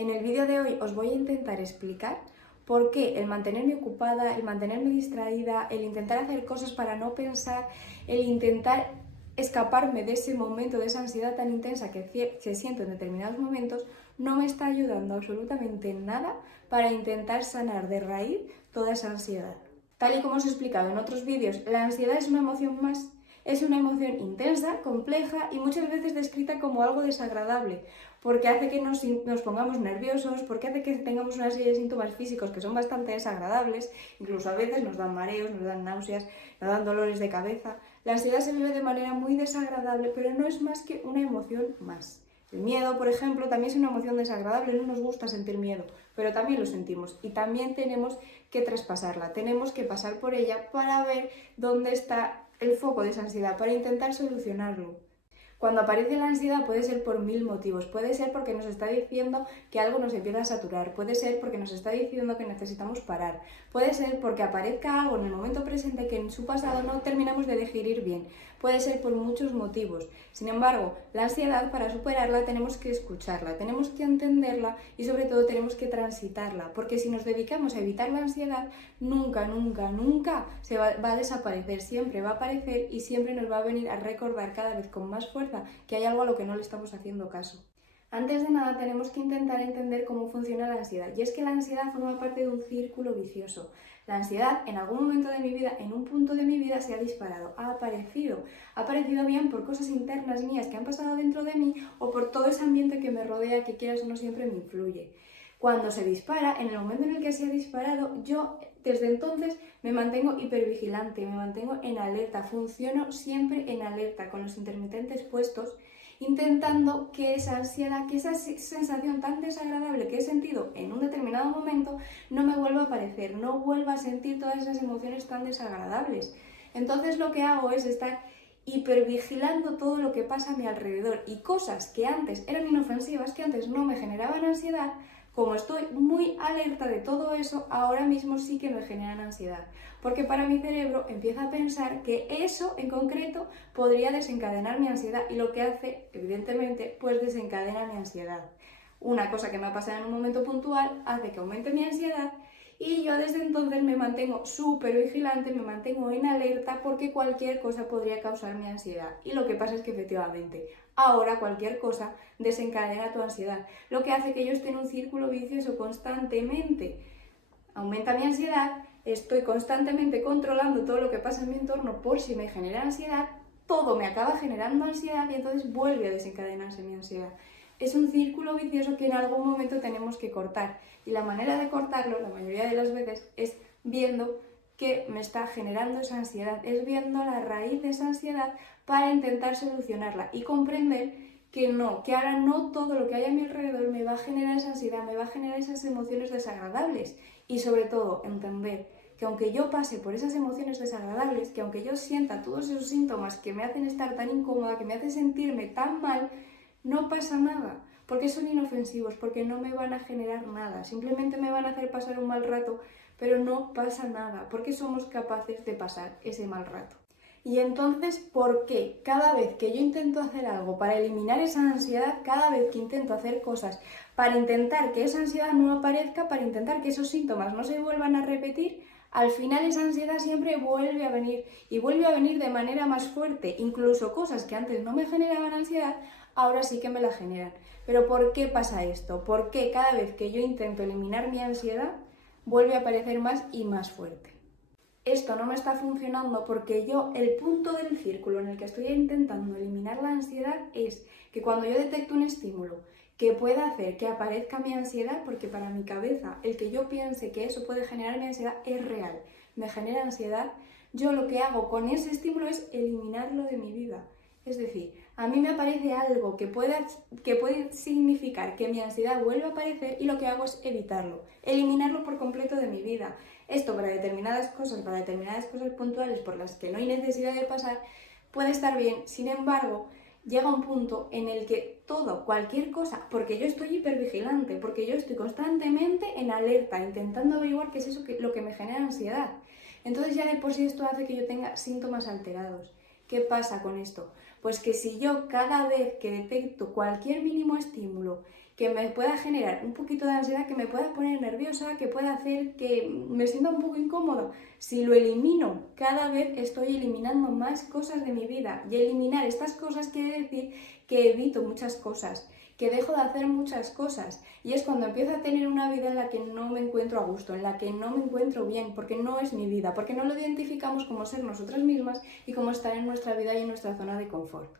En el vídeo de hoy os voy a intentar explicar por qué el mantenerme ocupada, el mantenerme distraída, el intentar hacer cosas para no pensar, el intentar escaparme de ese momento, de esa ansiedad tan intensa que siento en determinados momentos, no me está ayudando absolutamente en nada para intentar sanar de raíz toda esa ansiedad. Tal y como os he explicado en otros vídeos, la ansiedad es una emoción más. Es una emoción intensa, compleja y muchas veces descrita como algo desagradable, porque hace que nos pongamos nerviosos, porque hace que tengamos una serie de síntomas físicos que son bastante desagradables, incluso a veces nos dan mareos, nos dan náuseas, nos dan dolores de cabeza. La ansiedad se vive de manera muy desagradable, pero no es más que una emoción más. El miedo, por ejemplo, también es una emoción desagradable, no nos gusta sentir miedo, pero también lo sentimos y también tenemos que traspasarla, tenemos que pasar por ella para ver dónde está el foco de esa ansiedad, para intentar solucionarlo. Cuando aparece la ansiedad puede ser por mil motivos, puede ser porque nos está diciendo que algo nos empieza a saturar, puede ser porque nos está diciendo que necesitamos parar, puede ser porque aparezca algo en el momento presente que en su pasado no terminamos de digerir bien, puede ser por muchos motivos. Sin embargo, la ansiedad, para superarla tenemos que escucharla, tenemos que entenderla y sobre todo tenemos que transitarla, porque si nos dedicamos a evitar la ansiedad, nunca se va a desaparecer, siempre va a aparecer y siempre nos va a venir a recordar cada vez con más fuerza que hay algo a lo que no le estamos haciendo caso. Antes de nada tenemos que intentar entender cómo funciona la ansiedad, y es que la ansiedad forma parte de un círculo vicioso. La ansiedad en algún momento de mi vida, en un punto de mi vida, se ha disparado, ha aparecido bien por cosas internas mías que han pasado dentro de mí o por todo ese ambiente que me rodea, que quieras o no siempre me influye. Cuando se dispara, en el momento en el que se ha disparado, yo desde entonces me mantengo hipervigilante, me mantengo en alerta, funciono siempre en alerta, con los intermitentes puestos, intentando que esa ansiedad, que esa sensación tan desagradable que he sentido en un determinado momento, no me vuelva a aparecer, no vuelva a sentir todas esas emociones tan desagradables. Entonces lo que hago es estar hipervigilando todo lo que pasa a mi alrededor, y cosas que antes eran inofensivas, que antes no me generaban ansiedad, como estoy muy alerta de todo eso, ahora mismo sí que me generan ansiedad, porque para mi cerebro empieza a pensar que eso en concreto podría desencadenar mi ansiedad, y lo que hace, evidentemente, pues desencadena mi ansiedad. Una cosa que me ha pasado en un momento puntual hace que aumente mi ansiedad, y yo desde entonces me mantengo súper vigilante, me mantengo en alerta, porque cualquier cosa podría causar mi ansiedad. Y lo que pasa es que efectivamente, ahora cualquier cosa desencadena tu ansiedad, lo que hace que yo esté en un círculo vicioso constantemente. Aumenta mi ansiedad, estoy constantemente controlando todo lo que pasa en mi entorno por si me genera ansiedad, todo me acaba generando ansiedad y entonces vuelve a desencadenarse mi ansiedad. Es un círculo vicioso que en algún momento tenemos que cortar, y la manera de cortarlo, la mayoría de las veces, es viendo qué me está generando esa ansiedad, es viendo la raíz de esa ansiedad para intentar solucionarla y comprender que no, que ahora no todo lo que hay a mi alrededor me va a generar esa ansiedad, me va a generar esas emociones desagradables, y sobre todo entender que aunque yo pase por esas emociones desagradables, que aunque yo sienta todos esos síntomas que me hacen estar tan incómoda, que me hacen sentirme tan mal, no pasa nada, porque son inofensivos, porque no me van a generar nada, simplemente me van a hacer pasar un mal rato, pero no pasa nada, porque somos capaces de pasar ese mal rato. Y entonces, ¿por qué cada vez que yo intento hacer algo para eliminar esa ansiedad, cada vez que intento hacer cosas para intentar que esa ansiedad no aparezca, para intentar que esos síntomas no se vuelvan a repetir, al final esa ansiedad siempre vuelve a venir, y vuelve a venir de manera más fuerte? Incluso cosas que antes no me generaban ansiedad, ahora sí que me la generan. ¿Pero por qué pasa esto? ¿Por qué cada vez que yo intento eliminar mi ansiedad, vuelve a aparecer más y más fuerte? Esto no me está funcionando porque el punto del círculo en el que estoy intentando eliminar la ansiedad es que cuando yo detecto un estímulo que pueda hacer que aparezca mi ansiedad, porque para mi cabeza el que yo piense que eso puede generar mi ansiedad es real, me genera ansiedad, yo lo que hago con ese estímulo es eliminarlo de mi vida. Es decir, a mí me aparece algo que puede significar que mi ansiedad vuelva a aparecer, y lo que hago es evitarlo, eliminarlo por completo de mi vida. Esto para determinadas cosas puntuales por las que no hay necesidad de pasar, puede estar bien. Sin embargo, llega un punto en el que cualquier cosa, porque yo estoy hipervigilante, porque yo estoy constantemente en alerta, intentando averiguar qué es eso lo que me genera ansiedad. Entonces ya de por sí esto hace que yo tenga síntomas alterados. ¿Qué pasa con esto? Pues que si yo cada vez que detecto cualquier mínimo estímulo que me pueda generar un poquito de ansiedad, que me pueda poner nerviosa, que pueda hacer que me sienta un poco incómoda. Si lo elimino, cada vez estoy eliminando más cosas de mi vida. Y eliminar estas cosas quiere decir que evito muchas cosas, que dejo de hacer muchas cosas. Y es cuando empiezo a tener una vida en la que no me encuentro a gusto, en la que no me encuentro bien, porque no es mi vida, porque no lo identificamos como ser nosotras mismas y como estar en nuestra vida y en nuestra zona de confort.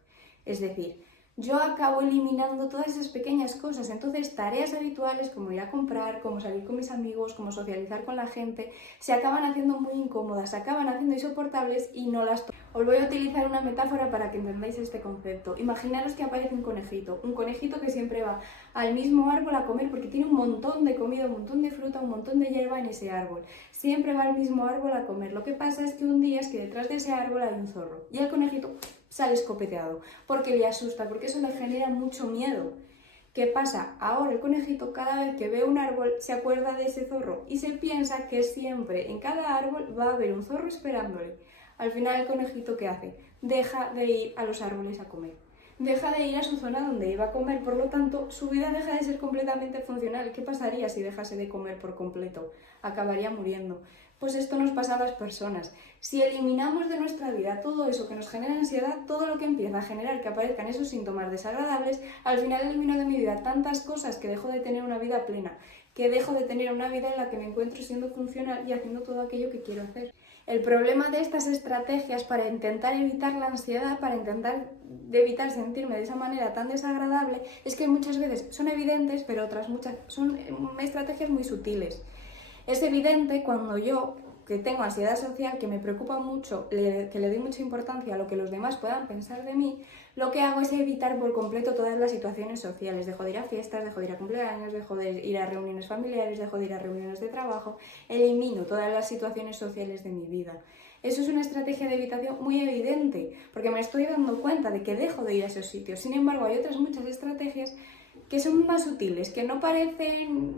Es decir, yo acabo eliminando todas esas pequeñas cosas, entonces tareas habituales como ir a comprar, como salir con mis amigos, como socializar con la gente, se acaban haciendo muy incómodas, se acaban haciendo insoportables y no las toco. Os voy a utilizar una metáfora para que entendáis este concepto. Imaginaros que aparece un conejito que siempre va al mismo árbol a comer porque tiene un montón de comida, un montón de fruta, un montón de hierba en ese árbol. Siempre va al mismo árbol a comer. Lo que pasa es que un día es que detrás de ese árbol hay un zorro y el conejito sale escopeteado porque le asusta, porque eso le genera mucho miedo. ¿Qué pasa? Ahora el conejito cada vez que ve un árbol se acuerda de ese zorro y se piensa que siempre en cada árbol va a haber un zorro esperándole. Al final el conejito ¿qué hace? Deja de ir a los árboles a comer. Deja de ir a su zona donde iba a comer, por lo tanto su vida deja de ser completamente funcional. ¿Qué pasaría si dejase de comer por completo? Acabaría muriendo. Pues esto nos pasa a las personas. Si eliminamos de nuestra vida todo eso que nos genera ansiedad, todo lo que empieza a generar que aparezcan esos síntomas desagradables, al final elimino de mi vida tantas cosas que dejo de tener una vida plena, que dejo de tener una vida en la que me encuentro siendo funcional y haciendo todo aquello que quiero hacer. El problema de estas estrategias para intentar evitar la ansiedad, para intentar evitar sentirme de esa manera tan desagradable, es que muchas veces son evidentes, pero otras muchas son estrategias muy sutiles. Es evidente cuando yo, que tengo ansiedad social, que me preocupa mucho, que le doy mucha importancia a lo que los demás puedan pensar de mí, lo que hago es evitar por completo todas las situaciones sociales. Dejo de ir a fiestas, dejo de ir a cumpleaños, dejo de ir a reuniones familiares, dejo de ir a reuniones de trabajo, elimino todas las situaciones sociales de mi vida. Eso es una estrategia de evitación muy evidente, porque me estoy dando cuenta de que dejo de ir a esos sitios. Sin embargo, hay otras muchas estrategias que son más sutiles, que no parecen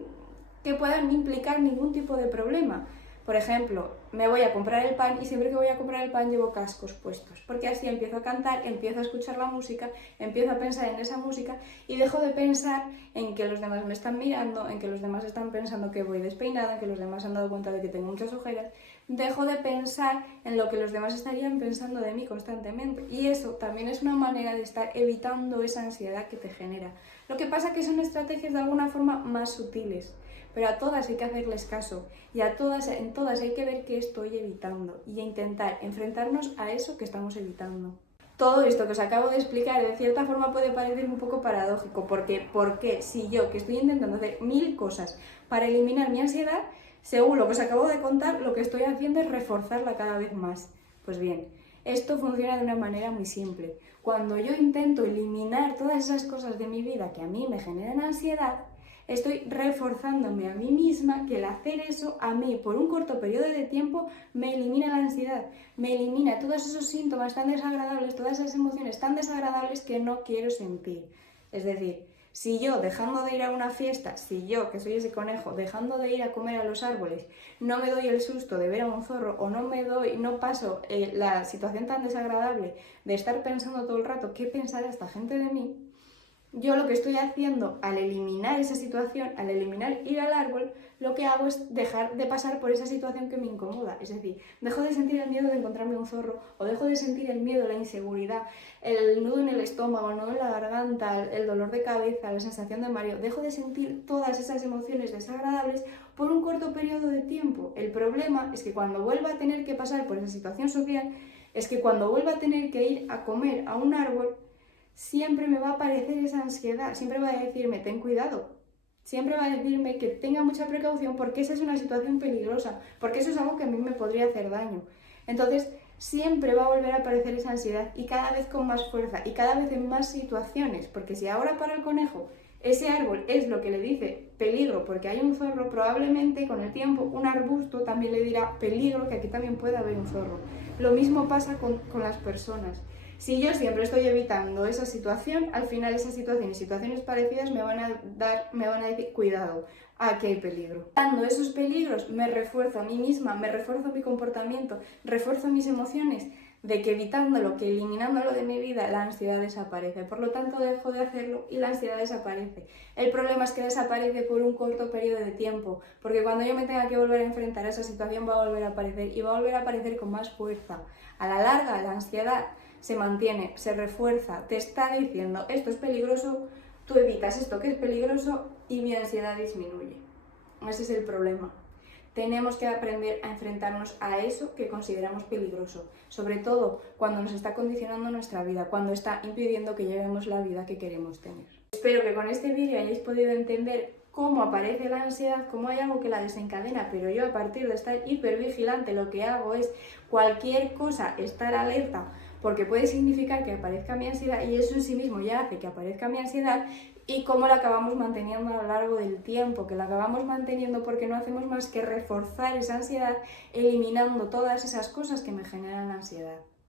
que puedan implicar ningún tipo de problema. Por ejemplo, me voy a comprar el pan y siempre que voy a comprar el pan llevo cascos puestos, porque así empiezo a cantar, empiezo a escuchar la música, empiezo a pensar en esa música y dejo de pensar en que los demás me están mirando, en que los demás están pensando que voy despeinada, en que los demás se han dado cuenta de que tengo muchas ojeras. Dejo de pensar en lo que los demás estarían pensando de mí constantemente y eso también es una manera de estar evitando esa ansiedad que te genera. Lo que pasa es que son estrategias de alguna forma más sutiles. Pero a todas hay que hacerles caso y en todas hay que ver qué estoy evitando y intentar enfrentarnos a eso que estamos evitando. Todo esto que os acabo de explicar de cierta forma puede parecer un poco paradójico, porque si yo que estoy intentando hacer 1000 cosas para eliminar mi ansiedad, según lo que os acabo de contar, lo que estoy haciendo es reforzarla cada vez más. Pues bien, esto funciona de una manera muy simple. Cuando yo intento eliminar todas esas cosas de mi vida que a mí me generan ansiedad, estoy reforzándome a mí misma que el hacer eso a mí por un corto periodo de tiempo me elimina la ansiedad, me elimina todos esos síntomas tan desagradables, todas esas emociones tan desagradables que no quiero sentir. Es decir, si yo dejando de ir a una fiesta, si yo que soy ese conejo, dejando de ir a comer a los árboles, no me doy el susto de ver a un zorro o no paso la situación tan desagradable de estar pensando todo el rato qué pensará esta gente de mí, yo lo que estoy haciendo al eliminar esa situación, al eliminar ir al árbol, lo que hago es dejar de pasar por esa situación que me incomoda. Es decir, dejo de sentir el miedo de encontrarme un zorro, o dejo de sentir el miedo, la inseguridad, el nudo en el estómago, el nudo en la garganta, el dolor de cabeza, la sensación de mareo. Dejo de sentir todas esas emociones desagradables por un corto periodo de tiempo. El problema es que cuando vuelva a tener que pasar por esa situación social, es que cuando vuelva a tener que ir a comer a un árbol, siempre me va a aparecer esa ansiedad, siempre va a decirme, ten cuidado, siempre va a decirme que tenga mucha precaución porque esa es una situación peligrosa, porque eso es algo que a mí me podría hacer daño. Entonces, siempre va a volver a aparecer esa ansiedad y cada vez con más fuerza y cada vez en más situaciones, porque si ahora para el conejo ese árbol es lo que le dice peligro porque hay un zorro, probablemente con el tiempo un arbusto también le dirá peligro que aquí también puede haber un zorro. Lo mismo pasa con las personas. Si yo siempre estoy evitando esa situación, al final esa situación y situaciones parecidas me van a decir, cuidado, aquí hay peligro. Dando esos peligros me refuerzo a mí misma, me refuerzo mi comportamiento, refuerzo mis emociones de que evitándolo, que eliminándolo de mi vida, la ansiedad desaparece. Por lo tanto, dejo de hacerlo y la ansiedad desaparece. El problema es que desaparece por un corto periodo de tiempo, porque cuando yo me tenga que volver a enfrentar a esa situación va a volver a aparecer y va a volver a aparecer con más fuerza. A la larga, la ansiedad se mantiene, se refuerza, te está diciendo esto es peligroso, tú evitas esto que es peligroso y mi ansiedad disminuye. Ese es el problema. Tenemos que aprender a enfrentarnos a eso que consideramos peligroso, sobre todo cuando nos está condicionando nuestra vida, cuando está impidiendo que llevemos la vida que queremos tener. Espero que con este vídeo hayáis podido entender cómo aparece la ansiedad, cómo hay algo que la desencadena, pero yo a partir de estar hipervigilante lo que hago es cualquier cosa estar alerta, porque puede significar que aparezca mi ansiedad y eso en sí mismo ya hace que aparezca mi ansiedad, y cómo la acabamos manteniendo a lo largo del tiempo, que la acabamos manteniendo porque no hacemos más que reforzar esa ansiedad eliminando todas esas cosas que me generan ansiedad.